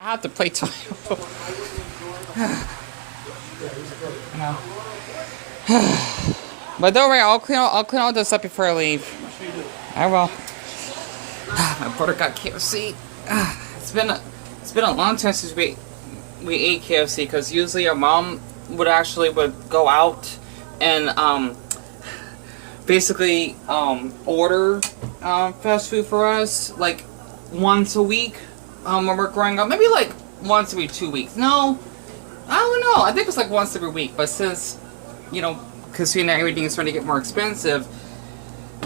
I have to play time. No. But don't worry, I'll clean all this up before I leave. I will. My brother got KFC. It's been a long time since we ate KFC because usually our mom would go out and basically order fast food for us like once a week when we're growing up. Maybe like once every 2 weeks. No, I don't know. I think it was like once every week. But since, because everything is starting to get more expensive,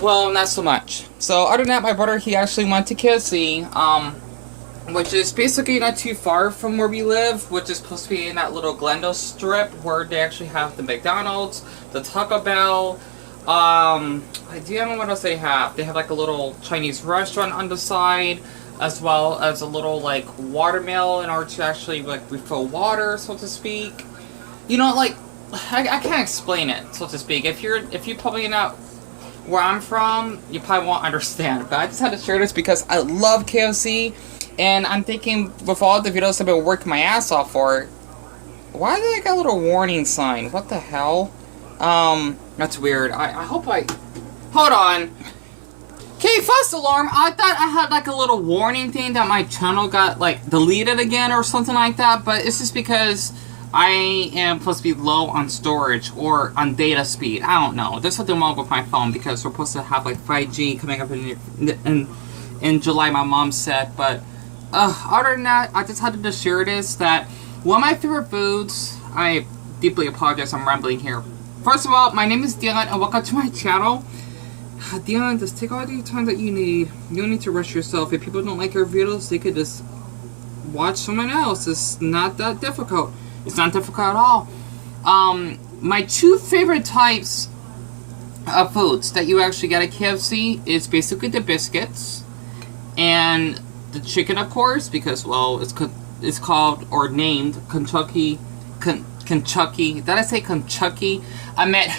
well, not so much. So other than that, my brother, he actually went to KFC, which is basically not too far from where we live, which is supposed to be in that little Glendale strip where they actually have the McDonald's, the Taco Bell. I don't know what else they have. They have like a little Chinese restaurant on the side, as well as a little like watermill in order to actually like refill water, so to speak. Like I can't explain it, so to speak. If you probably not where I'm from, you probably won't understand. But I just had to share this because I love KFC, and I'm thinking with all the videos I've been working my ass off for, why did I got a little warning sign? What the hell? That's weird. I hope hold on. Okay, false alarm. I thought I had like a little warning thing that my channel got like deleted again or something like that, but it's just because I am supposed to be low on storage or on data speed. I don't know. There's something wrong with my phone because we're supposed to have like 5G coming up in July, my mom said. But other than that, I just had to share this that one of my favorite foods. I deeply apologize. I'm rambling here. First of all, my name is Deon and welcome to my channel. Deon, just take all the time that you need. You don't need to rush yourself. If people don't like your videos, they could just watch someone else. It's not that difficult. It's not difficult at all. My two favorite types of foods that you actually get at KFC is basically the biscuits and the chicken, of course, because, well, it's called or named Kentucky. Did I say Kentucky? I meant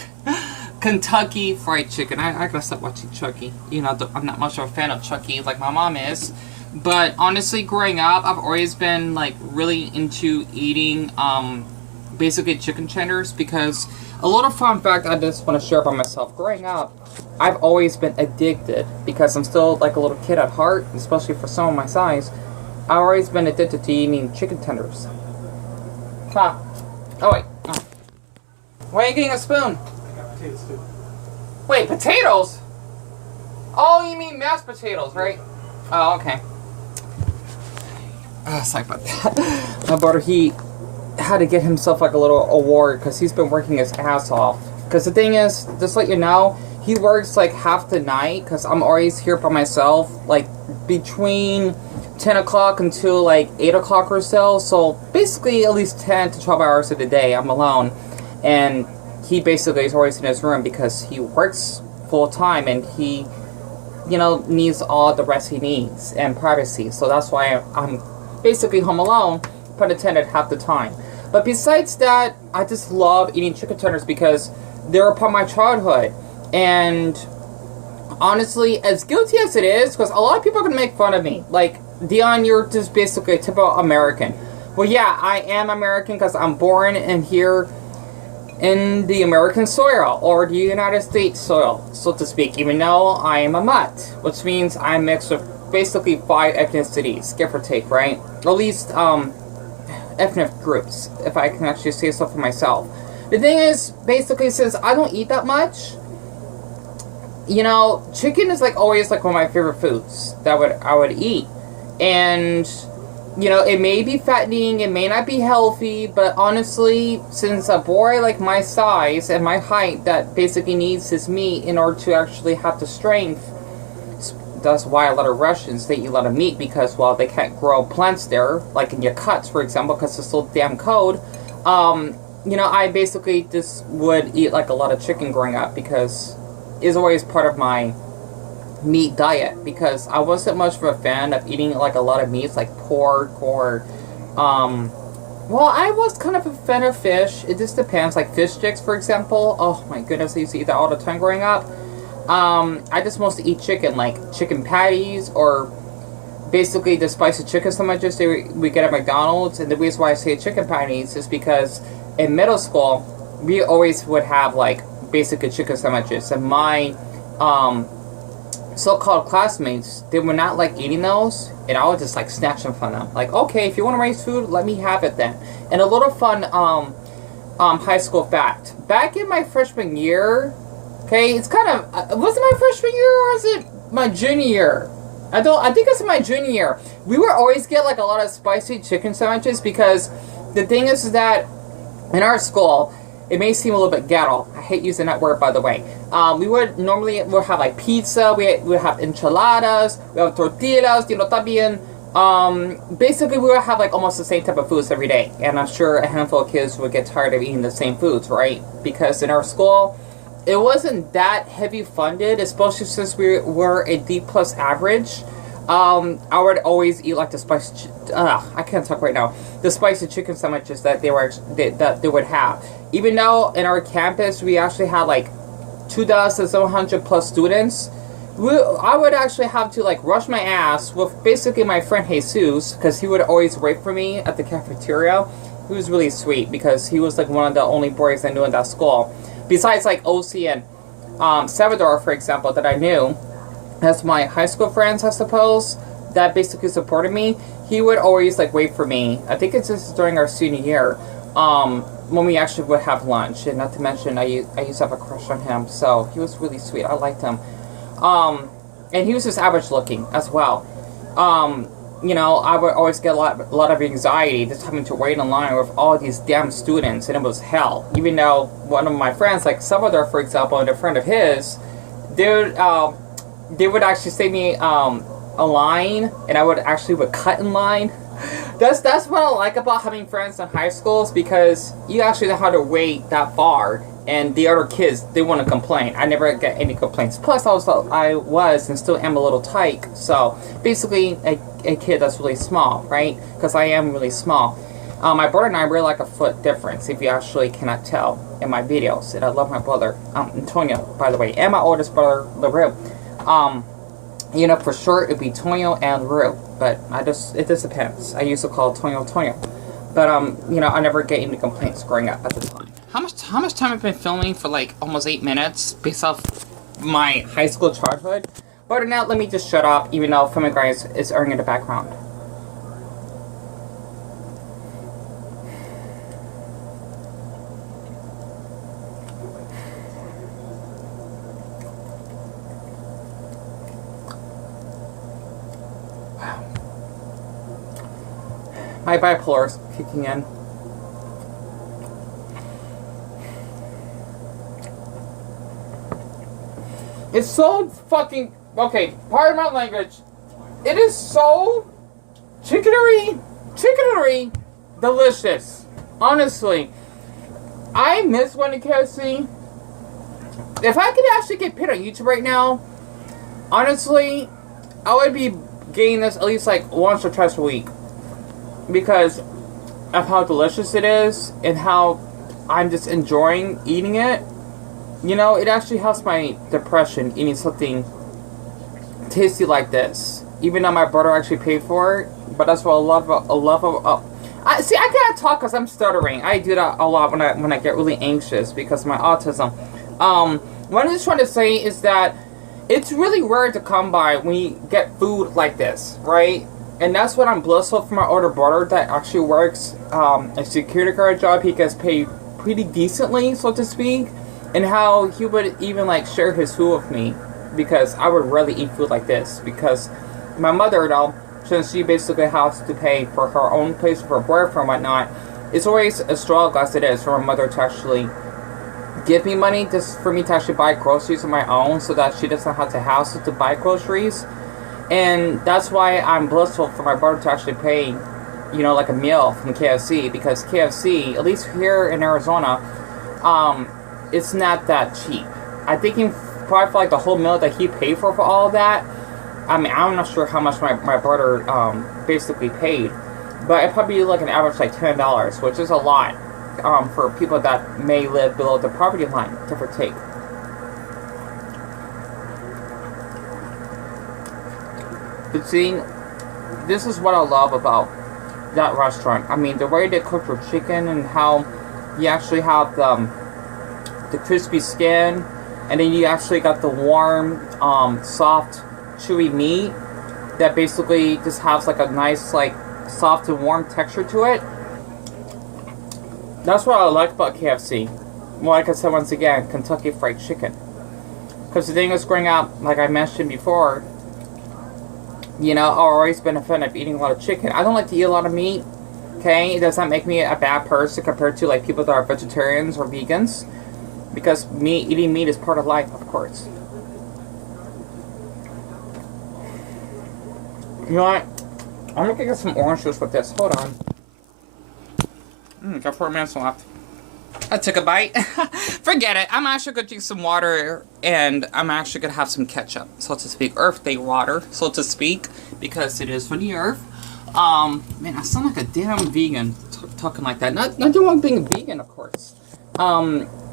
Kentucky Fried Chicken. I gotta stop watching Chucky. I'm not much of a fan of Chucky like my mom is. But honestly, growing up, I've always been like really into eating basically chicken tenders because a little fun fact I just want to share about myself. Growing up, I've always been addicted because I'm still like a little kid at heart, especially for someone my size. I've always been addicted to eating chicken tenders. Huh. Oh wait. Oh. Why are you getting a spoon? I got potatoes too. Wait, potatoes? Oh, you mean mashed potatoes, right? Oh, okay. Sorry about that. My brother, he had to get himself like a little award because he's been working his ass off. Because the thing is, just to let you know, he works like half the night because I'm always here by myself, like between 10 o'clock until like 8 o'clock or so. So basically at least 10 to 12 hours of the day I'm alone. And he basically is always in his room because he works full time and he, needs all the rest he needs and privacy. So that's why I'm basically home alone, pun intended, half the time. But besides that, I just love eating chicken tenders because they're a part of my childhood. And honestly, as guilty as it is, because a lot of people are going to make fun of me. Like, Deon, you're just basically a typical American. Well, yeah, I am American because I'm born in here in the American soil, or the United States soil, so to speak, even though I am a mutt, which means I'm mixed with basically 5 ethnicities, give or take, right? Or at least, ethnic groups, if I can actually say so for myself. The thing is, basically, since I don't eat that much, chicken is like always like one of my favorite foods that I would eat. And it may be fattening, it may not be healthy, but honestly, since a boy like my size and my height that basically needs his meat in order to actually have the strength, that's why a lot of Russians, they eat a lot of meat because, well, they can't grow plants there, like in Yakuts, for example, because it's so damn cold. I basically just would eat like a lot of chicken growing up because it's always part of my meat diet because I wasn't much of a fan of eating like a lot of meats like pork or well, I was kind of a fan of fish. It just depends, like fish sticks, for example. Oh my goodness, I used to eat that all the time growing up. I just mostly eat chicken, like chicken patties or basically the spicy chicken sandwiches we get at McDonald's. And the reason why I say chicken patties is because in middle school, we always would have like basically chicken sandwiches. And my so-called classmates, they were not like eating those, and I would just like snatch them from them. Like, okay, if you want to raise food, let me have it then. And a little fun high school fact. Back in my freshman year, okay, it's kind of, was it my freshman year or is it my junior year? I think it's my junior year. We would always get like a lot of spicy chicken sandwiches because the thing is that in our school, it may seem a little bit ghetto. I hate using that word, by the way. We would normally have like pizza, we would have enchiladas, we have tortillas, también. Basically, we would have like almost the same type of foods every day. And I'm sure a handful of kids would get tired of eating the same foods, right? Because in our school, it wasn't that heavy funded, especially since we were a D plus average. I would always eat like the spicy. I can't talk right now. The spicy chicken sandwiches that they would have. Even though in our campus we actually had like 2,700 plus students, I would actually have to like rush my ass with basically my friend Jesus, because he would always wait for me at the cafeteria. He was really sweet because he was like one of the only boys I knew in that school. Besides like OC and Salvador, for example, that I knew as my high school friends, I suppose, that basically supported me. He would always like wait for me. I think it's just during our senior year, when we actually would have lunch. And not to mention, I used to have a crush on him, so he was really sweet. I liked him. And he was just average looking as well. You know, I would always get a lot of anxiety just having to wait in line with all these damn students, and it was hell. Even though one of my friends, like Salvador, for example, and a friend of his, they would actually save me a line, and I would cut in line. That's what I like about having friends in high schools, because you actually know how to wait that far, and the other kids, they want to complain. I never get any complaints. Plus, I was and still am a little tight, so basically a kid that's really small, right? Because I am really small. My brother and I are like a foot difference, if you actually cannot tell in my videos. And I love my brother, Antonio, by the way, and my oldest brother, LaRue. You know, for sure it'd be Tonio and Rue, but it just depends. I used to call Tonio. But you know, I never get any complaints growing up at the time. How much time I've been filming for like almost 8 minutes based off my high school childhood? But now let me just shut up, even though filming guys is airing in the background. My bipolar is kicking in. It's so fucking... Okay, pardon my language. It is so chickenery delicious. Honestly. I miss one at KFC. If I could actually get paid on YouTube right now, honestly, I would be getting this at least like once or twice a week. Because of how delicious it is and how I'm just enjoying eating it. You know, it actually helps my depression eating something tasty like this. Even though my brother actually paid for it, but that's what I love. I can't talk because I'm stuttering. I do that a lot when I get really anxious because of my autism. What I'm just trying to say is that it's really rare to come by when you get food like this, right? And that's what I'm blissful for my older brother that actually works a security guard job. He gets paid pretty decently, so to speak. And how he would even like share his food with me, because I would rarely eat food like this. Because my mother, though, since she basically has to pay for her own place for her boyfriend and whatnot, it's always a struggle as it is for my mother to actually give me money just for me to actually buy groceries on my own, so that she doesn't have to hassle to buy groceries. And that's why I'm blissful for my brother to actually pay, you know, like a meal from KFC, because KFC, at least here in Arizona, it's not that cheap. I think he probably for like the whole meal that he paid for all of that. I mean, I'm not sure how much my brother basically paid, but it probably like an average like $10, which is a lot for people that may live below the poverty line, give or take. But seeing this is what I love about that restaurant. I mean, the way they cook your chicken and how you actually have the crispy skin, and then you actually got the warm, soft, chewy meat that basically just has like a nice, like, soft and warm texture to it. That's what I like about KFC. Well, like I said, once again, Kentucky Fried Chicken. Because the thing is, growing up, like I mentioned before, you know, I've always been a fan of eating a lot of chicken. I don't like to eat a lot of meat, okay? It does not make me a bad person compared to, like, people that are vegetarians or vegans. Because eating meat is part of life, of course. You know what? I'm gonna get some orange juice with this. Hold on. Got 4 minutes left. I took a bite. Forget it. I'm actually gonna drink some water, and I'm actually gonna have some ketchup, so to speak. Earth Day water, so to speak, because it is for the earth. Man, I sound like a damn vegan talking like that. Not the one being vegan, of course.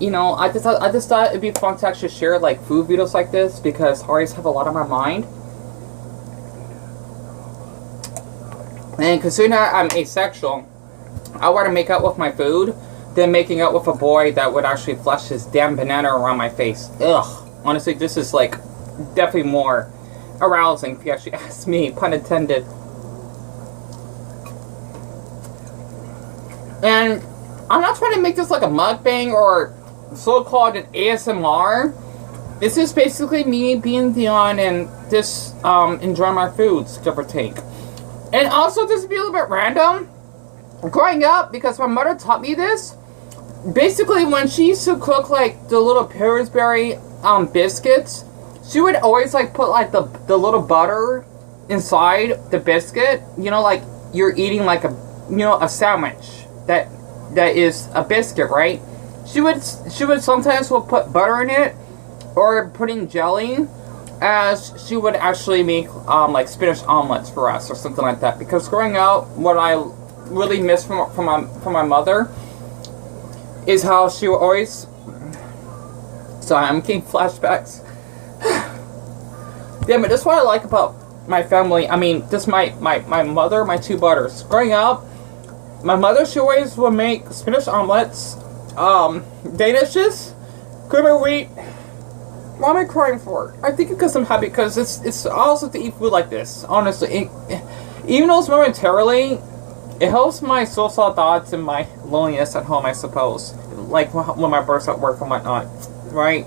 You know, I just thought it'd be fun to actually share like food videos like this because I always have a lot on my mind. And considering that I'm asexual, I want to make out with my food than making out with a boy that would actually flush his damn banana around my face. Ugh. Honestly, this is like definitely more arousing if you actually ask me, pun intended. And I'm not trying to make this like a mukbang or so-called an ASMR. This is basically me being Deon and just enjoying my foods, give or take. And also, this will be a little bit random. Growing up, because my mother taught me this, basically when she used to cook like the little Pillsbury biscuits, she would always like put like the little butter inside the biscuit. You know, like you're eating like a sandwich that is a biscuit, right? She would sometimes put butter in it or put in jelly, as she would actually make like spinach omelets for us or something like that. Because growing up, what I really miss from my mother is how she would always. Sorry, I'm getting flashbacks. Damn it, that's what I like about my family. I mean, just my mother, my two brothers. Growing up, my mother, she always would make spinach omelets, Danishes, cream of wheat. Why am I crying for? I think because I'm happy because it's awesome to eat food like this. Honestly, even though it's momentarily, it helps my social thoughts and my loneliness at home, I suppose. Like when my birth's at work and whatnot, right?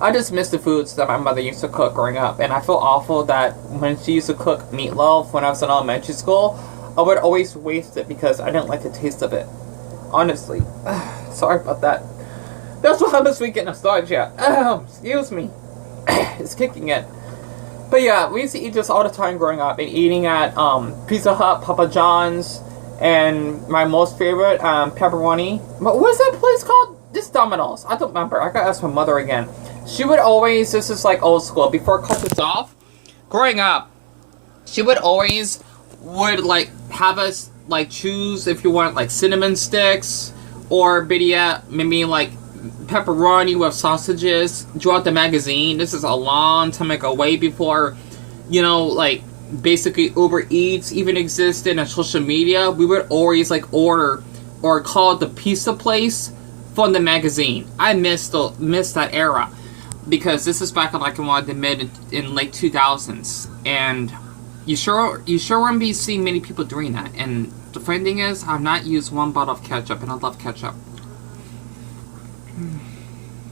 I just miss the foods that my mother used to cook growing up, and I feel awful that when she used to cook meatloaf when I was in elementary school, I would always waste it because I didn't like the taste of it. Honestly, sorry about that. That's what happens when we get nostalgia. Excuse me. It's kicking in. But yeah, we used to eat this all the time growing up. And eating at Pizza Hut, Papa John's, and my most favorite, pepperoni. But what's that place called? This Domino's. I don't remember. I gotta ask my mother again. She would always, this is like old school, before I cut this off. Growing up, she would always like have us like choose if you want like cinnamon sticks or maybe like pepperoni with sausages throughout the magazine. This is a long time ago, way before, you know, like basically Uber Eats even existed and social media. We would always like order or call the pizza place from the magazine. I miss that era because this is back in like in the mid in late 2000s, and you sure won't be seeing many people doing that. And the funny thing is, I've not used one bottle of ketchup, and I love ketchup.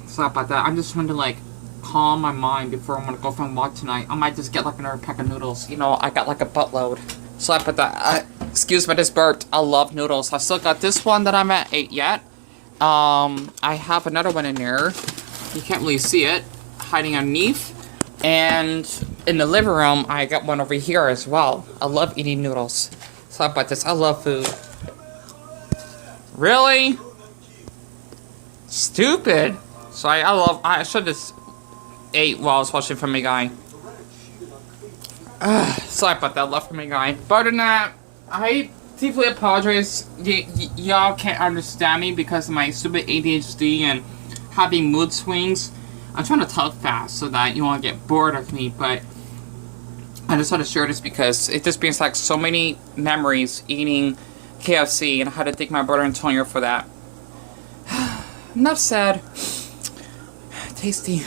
Sorry about that. I'm just trying to like calm my mind before I'm gonna go for a walk tonight. I might just get like another pack of noodles. You know, I got like a buttload. Sorry about that. Excuse me, I just burped. I love noodles. I still got this one that I haven't ate yet. I have another one in there. You can't really see it, hiding underneath. And in the living room, I got one over here as well. I love eating noodles. Sorry about this. I love food. Really? Stupid. Sorry, I should have ate while I was watching Family Guy. Sorry about that, love Family Guy. But other than that, I deeply apologize. Y'all can't understand me because of my stupid ADHD and having mood swings. I'm trying to talk fast so that you won't get bored of me, but I just want to share this because it just brings like so many memories eating KFC, and I had to thank my brother Antonio for that. Enough said. Tasty.